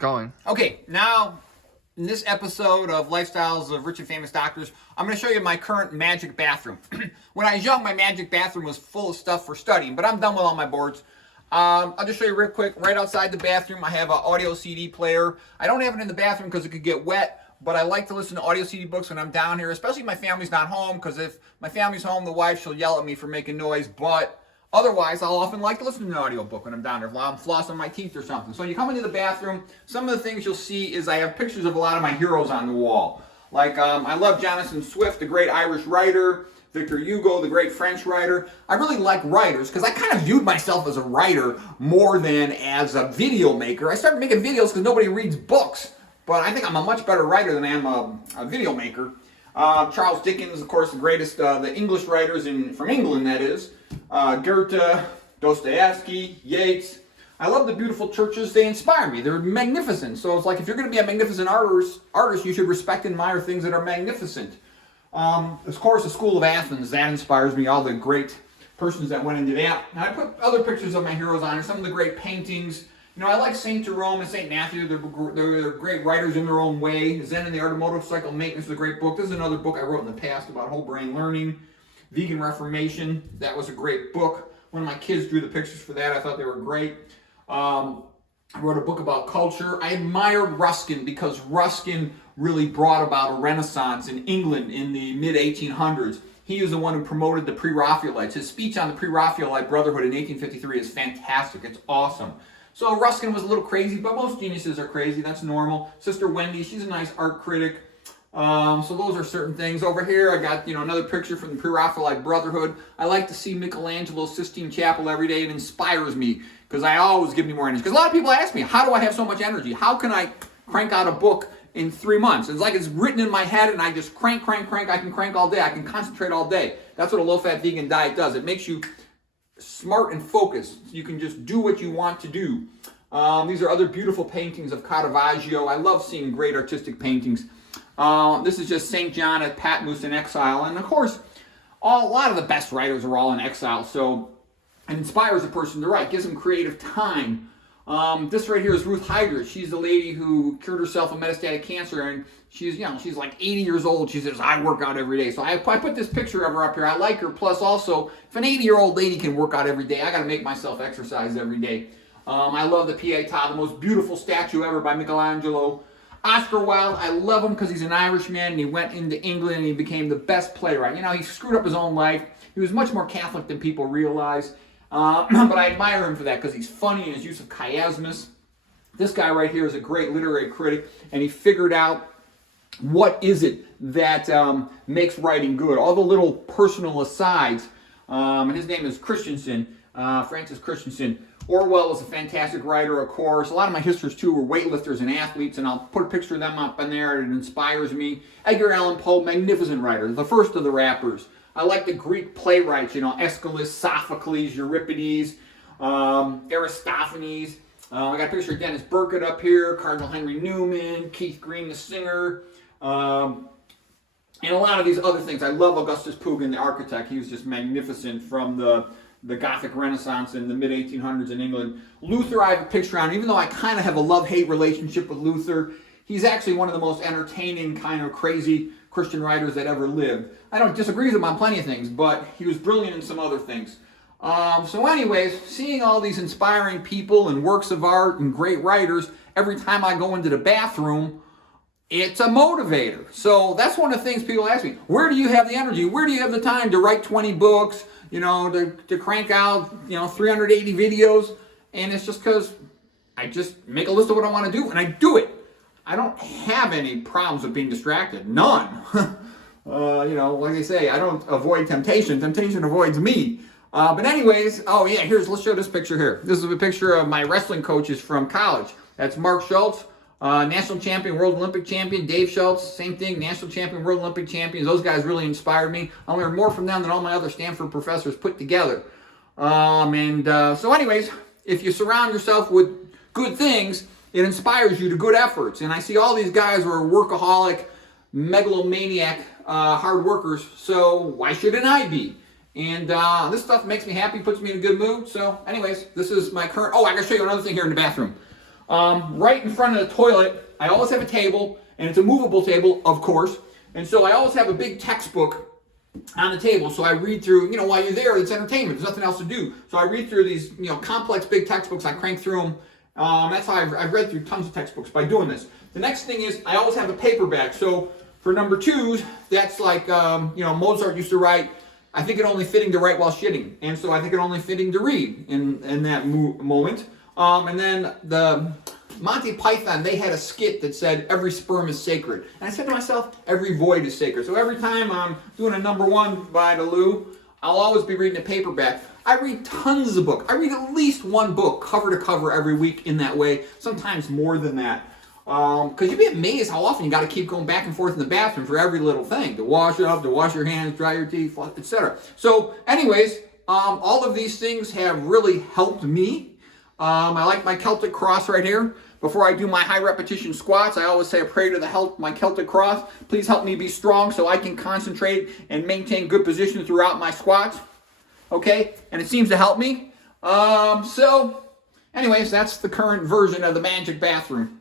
going. Okay, now in this episode of Lifestyles of Rich and Famous Doctors, I'm going to show you my current magic bathroom. When I was young, my magic bathroom was full of stuff for studying, but I'm done with all my boards. I'll just show you real quick. Right outside the bathroom, I have an audio CD player. I don't have it in the bathroom because it could get wet, but I like to listen to audio CD books when I'm down here, especially if my family's not home, because if my family's home, the wife, she'll yell at me for making noise, but otherwise, I'll often like to listen to an audiobook when I'm down there, while I'm flossing my teeth or something. So when you come into the bathroom, some of the things you'll see is I have pictures of a lot of my heroes on the wall. Like, I love Jonathan Swift, the great Irish writer, Victor Hugo, the great French writer. I really like writers because I kind of viewed myself as a writer more than as a video maker. I started making videos because nobody reads books, but I think I'm a much better writer than I am a video maker. Charles Dickens, of course, the greatest, the English writers from England, that is. Goethe, Dostoevsky, Yeats. I love the beautiful churches. They inspire me. They're magnificent. So it's like if you're going to be a magnificent artist, you should respect and admire things that are magnificent. Of course, the School of Athens, that inspires me. All the great persons that went into that. And I put other pictures of my heroes on here. Some of the great paintings. You know, I like St. Jerome and St. Matthew. They're great writers in their own way. Zen and the Art of Motorcycle Maintenance is a great book. This is another book I wrote in the past about whole brain learning. Vegan Reformation, that was a great book. One of my kids drew the pictures for that. I thought they were great. I wrote a book about culture. I admired Ruskin because Ruskin really brought about a renaissance in England in the mid-1800s. He was the one who promoted the Pre-Raphaelites. His speech on the Pre-Raphaelite Brotherhood in 1853 is fantastic. It's awesome. So Ruskin was a little crazy, but most geniuses are crazy. That's normal. Sister Wendy, she's a nice art critic. So those are certain things. Over here, I got, another picture from the Pre-Raphaelite Brotherhood. I like to see Michelangelo's Sistine Chapel every day. It inspires me because I always give me more energy. Because a lot of people ask me, how do I have so much energy? How can I crank out a book in 3 months? It's like it's written in my head and I just crank. I can crank all day. I can concentrate all day. That's what a low-fat vegan diet does. It makes you smart and focused. You can just do what you want to do. These are other beautiful paintings of Caravaggio. I love seeing great artistic paintings. This is just St. John at Patmos in exile. And of course, a lot of the best writers are all in exile. So it inspires a person to write, gives them creative time. This right here is Ruth Hyder. She's the lady who cured herself of metastatic cancer. And she's like 80 years old. She says, I work out every day. So I put this picture of her up here. I like her. Plus also, if an 80-year-old lady can work out every day, I got to make myself exercise every day. I love the Pietà, the most beautiful statue ever by Michelangelo. Oscar Wilde, I love him because he's an Irishman and he went into England and he became the best playwright. He screwed up his own life. He was much more Catholic than people realize. But I admire him for that because he's funny in his use of chiasmus. This guy right here is a great literary critic and he figured out what is it that makes writing good. All the little personal asides. And his name is Christensen, Francis Christensen. Orwell was a fantastic writer, of course. A lot of my histories, too, were weightlifters and athletes, and I'll put a picture of them up in there. It inspires me. Edgar Allan Poe, magnificent writer, the first of the rappers. I like the Greek playwrights, Aeschylus, Sophocles, Euripides, Aristophanes. I got a picture of Dennis Burkitt up here, Cardinal Henry Newman, Keith Green, the singer, and a lot of these other things. I love Augustus Pugin, the architect. He was just magnificent from the Gothic Renaissance in the mid-1800s in England. Luther, I have a picture on. Even though I kind of have a love-hate relationship with Luther, he's actually one of the most entertaining, kind of crazy Christian writers that ever lived. I don't disagree with him on plenty of things, but he was brilliant in some other things. So anyways, seeing all these inspiring people and works of art and great writers, every time I go into the bathroom, it's a motivator. So that's one of the things people ask me. Where do you have the energy? Where do you have the time to write 20 books? To crank out, 380 videos, and it's just because I just make a list of what I want to do, and I do it. I don't have any problems with being distracted. None. Like I say, I don't avoid temptation. Temptation avoids me. But anyways, let's show this picture here. This is a picture of my wrestling coaches from college. That's Mark Schultz, national champion, world Olympic champion. Dave Schultz, same thing, national champion, world Olympic champions. Those guys really inspired me. I learned more from them than all my other Stanford professors put together. So anyways, if you surround yourself with good things, it inspires you to good efforts. And I see all these guys who are workaholic, megalomaniac, hard workers, so why shouldn't I be? And this stuff makes me happy, puts me in a good mood. So anyways, this is my current... Oh, I gotta show you another thing here in the bathroom. Right in front of the toilet, I always have a table, and it's a movable table, of course. And so I always have a big textbook on the table. So I read through, while you're there, it's entertainment. There's nothing else to do. So I read through these, complex big textbooks. I crank through them. That's how I've read through tons of textbooks by doing this. The next thing is I always have a paperback. So for number 2s, that's like, Mozart used to write, I think it only fitting to write while shitting. And so I think it only fitting to read in that moment. And then the Monty Python, they had a skit that said, every sperm is sacred. And I said to myself, every void is sacred. So every time I'm doing a number 1 by the Lou, I'll always be reading a paperback. I read tons of books. I read at least 1 book, cover to cover, every week in that way. Sometimes more than that. Because you'd be amazed how often you got to keep going back and forth in the bathroom for every little thing. To wash up, to wash your hands, dry your teeth, etc. So anyways, all of these things have really helped me. I like my Celtic cross right here. Before I do my high repetition squats, I always say a prayer to my Celtic cross. Please help me be strong so I can concentrate and maintain good position throughout my squats. Okay, and it seems to help me. So anyways, that's the current version of the magic bathroom.